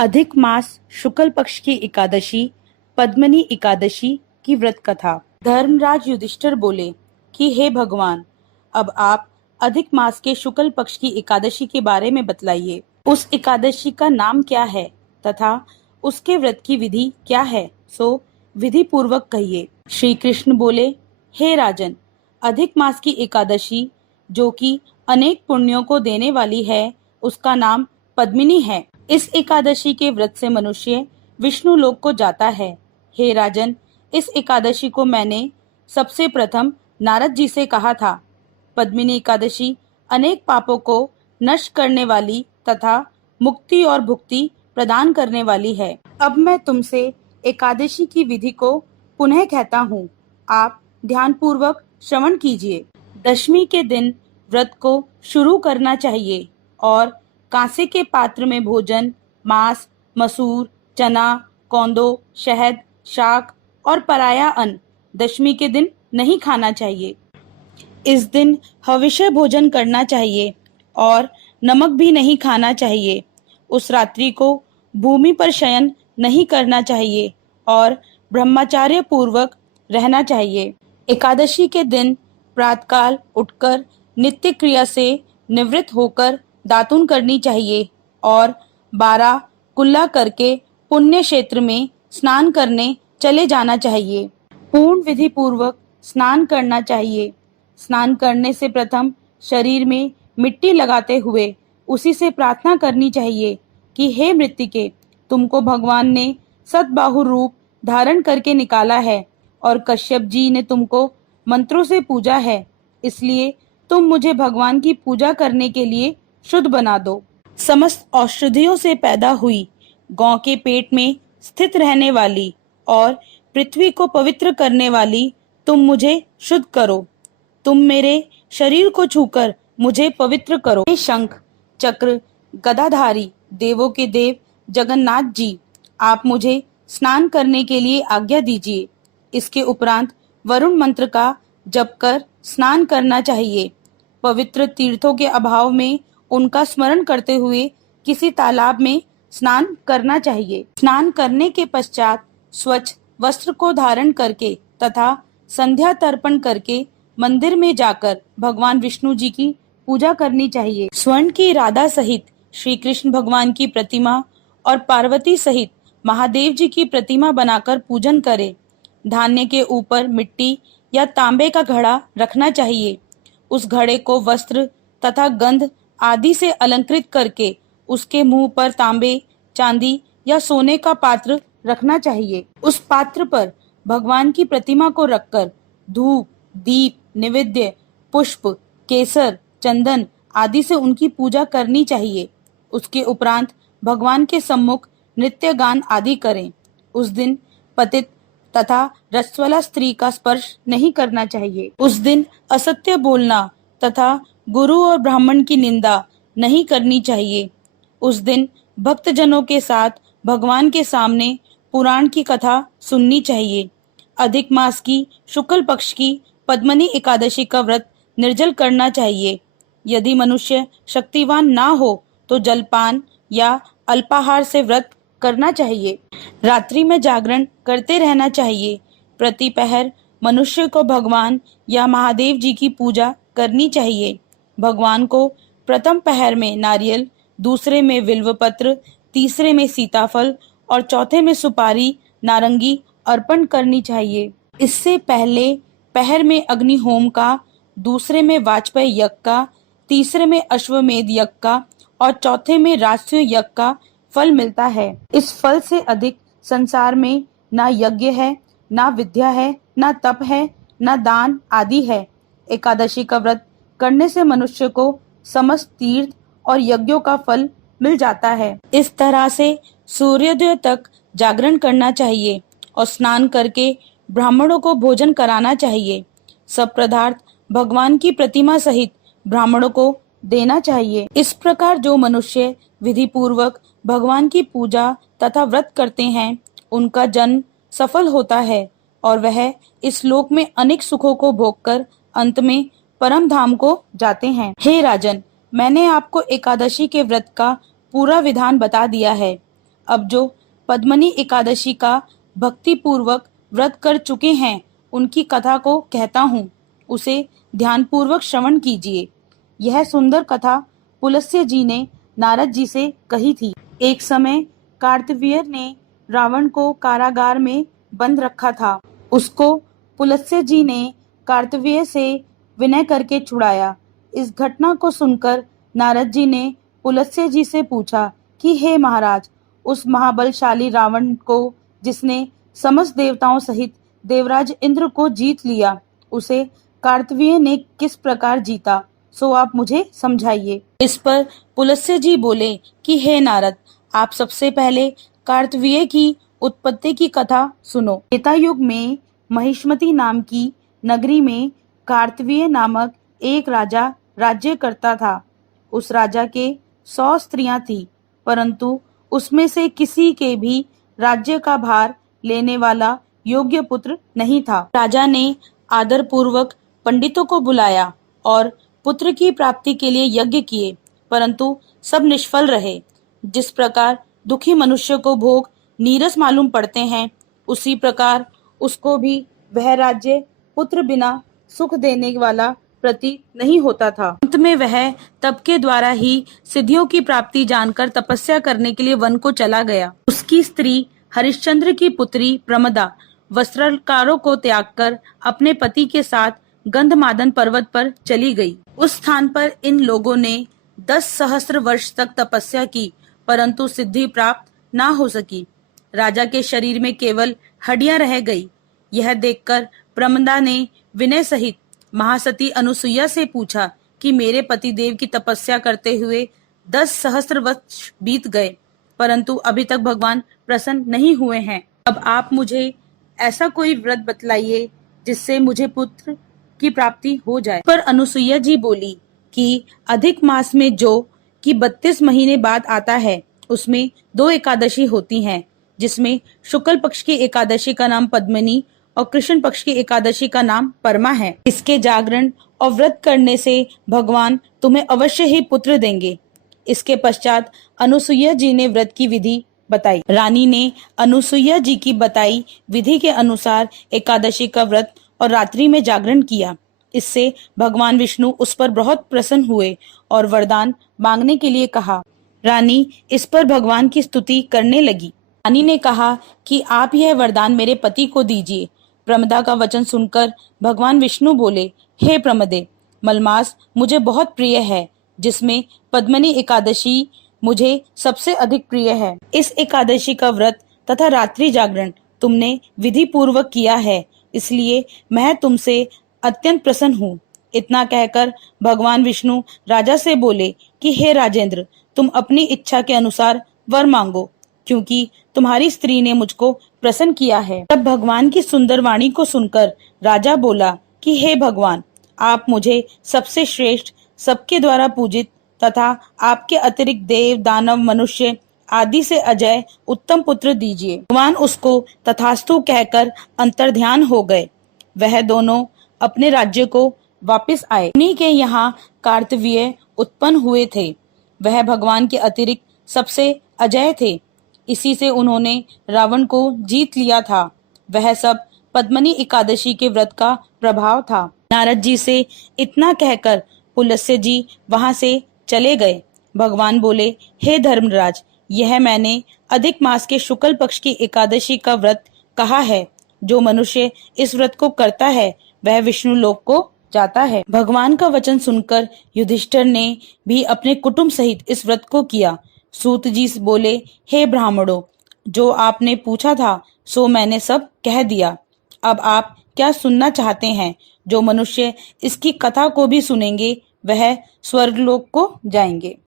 अधिक मास शुक्ल पक्ष की एकादशी पद्मिनी एकादशी की व्रत कथा। धर्मराज युधिष्ठिर बोले कि हे भगवान, अब आप अधिक मास के शुक्ल पक्ष की एकादशी के बारे में बतलाइए। उस एकादशी का नाम क्या है तथा उसके व्रत की विधि क्या है, सो विधि पूर्वक कहिए। श्री कृष्ण बोले, हे राजन, अधिक मास की एकादशी जो कि अनेक पुण्यों को देने वाली है, उसका नाम पद्मिनी है। इस एकादशी के व्रत से मनुष्य विष्णु लोक को जाता है। हे राजन, इस एकादशी को मैंने सबसे प्रथम नारद जी से कहा था। पद्मिनी एकादशी अनेक पापों को नष्ट करने वाली तथा मुक्ति और भुक्ति प्रदान करने वाली है। अब मैं तुमसे एकादशी की विधि को पुनः कहता हूँ, आप ध्यानपूर्वक श्रवण कीजिए। दशमी के दिन व्रत को शुरू करना चाहिए और कांसे के पात्र में भोजन मांस, मसूर, चना, कौंदो, शहद, शाक और पराया अन्न दशमी के दिन नहीं खाना चाहिए। इस दिन हविष्य भोजन करना चाहिए और नमक भी नहीं खाना चाहिए। उस रात्रि को भूमि पर शयन नहीं करना चाहिए और ब्रह्मचार्य पूर्वक रहना चाहिए। एकादशी के दिन प्रातःकाल उठकर नित्य क्रिया से निवृत्त होकर दातुन करनी चाहिए और 12 कुल्ला करके पुण्य क्षेत्र में स्नान करने चले जाना चाहिए। पूर्ण विधि पूर्वक स्नान करना चाहिए। स्नान करने से प्रथम शरीर में मिट्टी लगाते हुए उसी से प्रार्थना करनी चाहिए कि हे मृत्तिके, तुमको भगवान ने सतबाहु रूप धारण करके निकाला है और कश्यप जी ने तुमको मंत्रों से पूजा है, इसलिए तुम मुझे भगवान की पूजा करने के लिए शुद्ध बना दो। समस्त औषधियों से पैदा हुई, गौ के पेट में स्थित रहने वाली और पृथ्वी को पवित्र करने वाली तुम मुझे शुद्ध करो। तुम मेरे शरीर को छूकर मुझे पवित्र करो। हे शंख चक्र गदाधारी देवों के देव जगन्नाथ जी, आप मुझे स्नान करने के लिए आज्ञा दीजिए। इसके उपरांत वरुण मंत्र का जप कर स्नान करना चाहिए। पवित्र तीर्थों के अभाव में उनका स्मरण करते हुए किसी तालाब में स्नान करना चाहिए। स्नान करने के पश्चात स्वच्छ वस्त्र को धारण करके तथा संध्या तर्पण करके मंदिर में जाकर भगवान विष्णु जी की पूजा करनी चाहिए। स्वर्ण की राधा सहित श्री कृष्ण भगवान की प्रतिमा और पार्वती सहित महादेव जी की प्रतिमा बनाकर पूजन करें। धान्य के ऊपर मिट्टी या तांबे का घड़ा रखना चाहिए। उस घड़े को वस्त्र तथा गंध आदि से अलंकृत करके उसके मुंह पर तांबे, चांदी या सोने का पात्र रखना चाहिए। उस पात्र पर भगवान की प्रतिमा को रखकर धूप, दीप, नैवेद्य, पुष्प, केसर, चंदन आदि से उनकी पूजा करनी चाहिए। उसके उपरांत भगवान के सम्मुख नृत्य गान आदि करें। उस दिन पतित तथा रजस्वला स्त्री का स्पर्श नहीं करना चाहिए। उस दिन असत्य बोलना तथा गुरु और ब्राह्मण की निंदा नहीं करनी चाहिए। उस दिन भक्तजनों के साथ भगवान के सामने पुराण की कथा सुननी चाहिए। अधिक मास की शुक्ल पक्ष की पद्मिनी एकादशी का व्रत निर्जल करना चाहिए। यदि मनुष्य शक्तिवान ना हो तो जलपान या अल्पाहार से व्रत करना चाहिए। रात्रि में जागरण करते रहना चाहिए। प्रतिपहर मनुष्य को भगवान या महादेव जी की पूजा करनी चाहिए। भगवान को प्रथम पहर में नारियल, दूसरे में बिल्वपत्र, तीसरे में सीताफल और चौथे में सुपारी, नारंगी अर्पण करनी चाहिए। इससे पहले पहर में अग्नि होम का, दूसरे में वाजपेय यज्ञ का, तीसरे में अश्वमेध यज्ञ का और चौथे में राजसूय यज्ञ का फल मिलता है। इस फल से अधिक संसार में ना यज्ञ है, ना विद्या है, ना तप है, ना दान आदि है। एकादशी का व्रत करने से मनुष्य को समस्त तीर्थ और यज्ञों का फल मिल जाता है। इस तरह से सूर्योदय तक जागरण करना चाहिए और स्नान करके ब्राह्मणों को भोजन कराना चाहिए। सब पदार्थ भगवान की प्रतिमा सहित ब्राह्मणों को देना चाहिए। इस प्रकार जो मनुष्य विधि पूर्वक भगवान की पूजा तथा व्रत करते हैं, उनका जन्म सफल होता है और वह इस लोक में अनेक सुखों को भोगकर अंत में परम धाम को जाते हैं। हे राजन, मैंने आपको एकादशी के व्रत का पूरा विधान बता दिया है। अब जो पद्मनी एकादशी का भक्ति पूर्वक व्रत कर चुके हैं उनकी कथा को कहता हूँ, उसे ध्यानपूर्वक श्रवण कीजिए। यह सुंदर कथा पुलस्त्य जी ने नारद जी से कही थी। एक समय कार्तवीर्य ने रावण को कारागार में बंद रखा था। उसको पुलस्त्य जी ने कार्तवीर्य से विनय करके छुड़ाया। इस घटना को सुनकर नारद जी ने पुलस्त्य जी से पूछा कि हे महाराज, उस महाबलशाली रावण को, जिसने समस्त देवताओं सहित देवराज इंद्र को जीत लिया, उसे कार्तवीर्य ने किस प्रकार जीता, सो आप मुझे समझाइए। इस पर पुलस्त्य जी बोले कि हे नारद, आप सबसे पहले कार्तवीर्य की उत्पत्ति की कथा सुनो। त्रेता युग में महिष्मती नाम की नगरी में कार्तवीर्य नामक एक राजा राज्य करता था। उस राजा के 100 स्त्रियां थी, परंतु उसमें से किसी के भी राज्य का भार लेने वाला योग्य पुत्र नहीं था। राजा ने आदर पूर्वक पंडितों को बुलाया और पुत्र की प्राप्ति के लिए यज्ञ किए, परंतु सब निष्फल रहे। जिस प्रकार दुखी मनुष्य को भोग नीरस मालूम पड़ते हैं, उसी प्रकार उसको भी वह राज्य पुत्र बिना सुख देने वाला प्रतीत नहीं होता था। अंत में वह तप के द्वारा ही सिद्धियों की प्राप्ति जानकर तपस्या करने के लिए वन को चला गया। उसकी स्त्री हरिश्चंद्र की पुत्री प्रमदा वस्त्रालंकारों को त्याग कर अपने पति के साथ गंधमादन पर्वत पर चली गई। उस स्थान पर इन लोगों ने 10 सहस्त्र वर्ष तक तपस्या की, परंतु सिद्धि प्राप्त ना हो सकी। राजा के शरीर में केवल हड्डियां रह गई। यह देखकर प्रमदा ने विनय सहित महासती अनुसुईया से पूछा कि मेरे पति देव की तपस्या करते हुए 10 सहस्त्र वर्ष बीत गए, परंतु अभी तक भगवान प्रसन्न नहीं हुए हैं। अब आप मुझे ऐसा कोई व्रत बतलाइए जिससे मुझे पुत्र की प्राप्ति हो जाए। पर अनुसुईया जी बोली कि अधिक मास में जो कि 32 महीने बाद आता है, उसमें 2 एकादशी होती हैं, जिसमें शुक्ल पक्ष की एकादशी का नाम पद्मिनी और कृष्ण पक्ष की एकादशी का नाम परमा है। इसके जागरण और व्रत करने से भगवान तुम्हें अवश्य ही पुत्र देंगे। इसके पश्चात अनुसुईया जी ने व्रत की विधि बताई। रानी ने अनुसुईया जी की बताई विधि के अनुसार एकादशी का व्रत और रात्रि में जागरण किया। इससे भगवान विष्णु उस पर बहुत प्रसन्न हुए और वरदान मांगने के लिए कहा। रानी इस पर भगवान की स्तुति करने लगी। रानी ने कहा कि आप यह वरदान मेरे पति को दीजिए। प्रमदा का वचन सुनकर भगवान विष्णु बोले, हे प्रमदे, मलमास मुझे बहुत प्रिय है, जिसमें पद्मिनी एकादशी मुझे सबसे अधिक प्रिय है। इस एकादशी का व्रत तथा रात्रि जागरण तुमने विधि पूर्वक किया है, इसलिए मैं तुमसे अत्यंत प्रसन्न हूँ। इतना कहकर भगवान विष्णु राजा से बोले कि हे राजेंद्र, तुम अपनी इच्छा के अनुसार वर मांगो, क्योंकि तुम्हारी स्त्री ने मुझको प्रसन्न किया है। तब भगवान की सुंदर वाणी को सुनकर राजा बोला कि हे भगवान, आप मुझे सबसे श्रेष्ठ, सबके द्वारा पूजित तथा आपके अतिरिक्त देव, दानव, मनुष्य आदि से अजय उत्तम पुत्र दीजिए। भगवान उसको तथास्तु कहकर अंतर्ध्यान हो गए। वह दोनों अपने राज्य को वापस आए। उन्हीं के यहाँ कार्तवीर्य उत्पन्न हुए थे। वह भगवान के अतिरिक्त सबसे अजय थे। इसी से उन्होंने रावण को जीत लिया था। वह सब पद्मिनी एकादशी के व्रत का प्रभाव था। नारद जी से इतना कहकर पुलस्त्य जी वहां से चले गए। भगवान बोले, हे धर्मराज, यह मैंने अधिक मास के शुक्ल पक्ष की एकादशी का व्रत कहा है। जो मनुष्य इस व्रत को करता है वह विष्णु लोक को जाता है। भगवान का वचन सुनकर युधिष्ठिर ने भी अपने कुटुंब सहित इस व्रत को किया। सूत जी बोले, हे ब्राह्मणों, जो आपने पूछा था सो मैंने सब कह दिया। अब आप क्या सुनना चाहते हैं? जो मनुष्य इसकी कथा को भी सुनेंगे वह स्वर्गलोक को जाएंगे।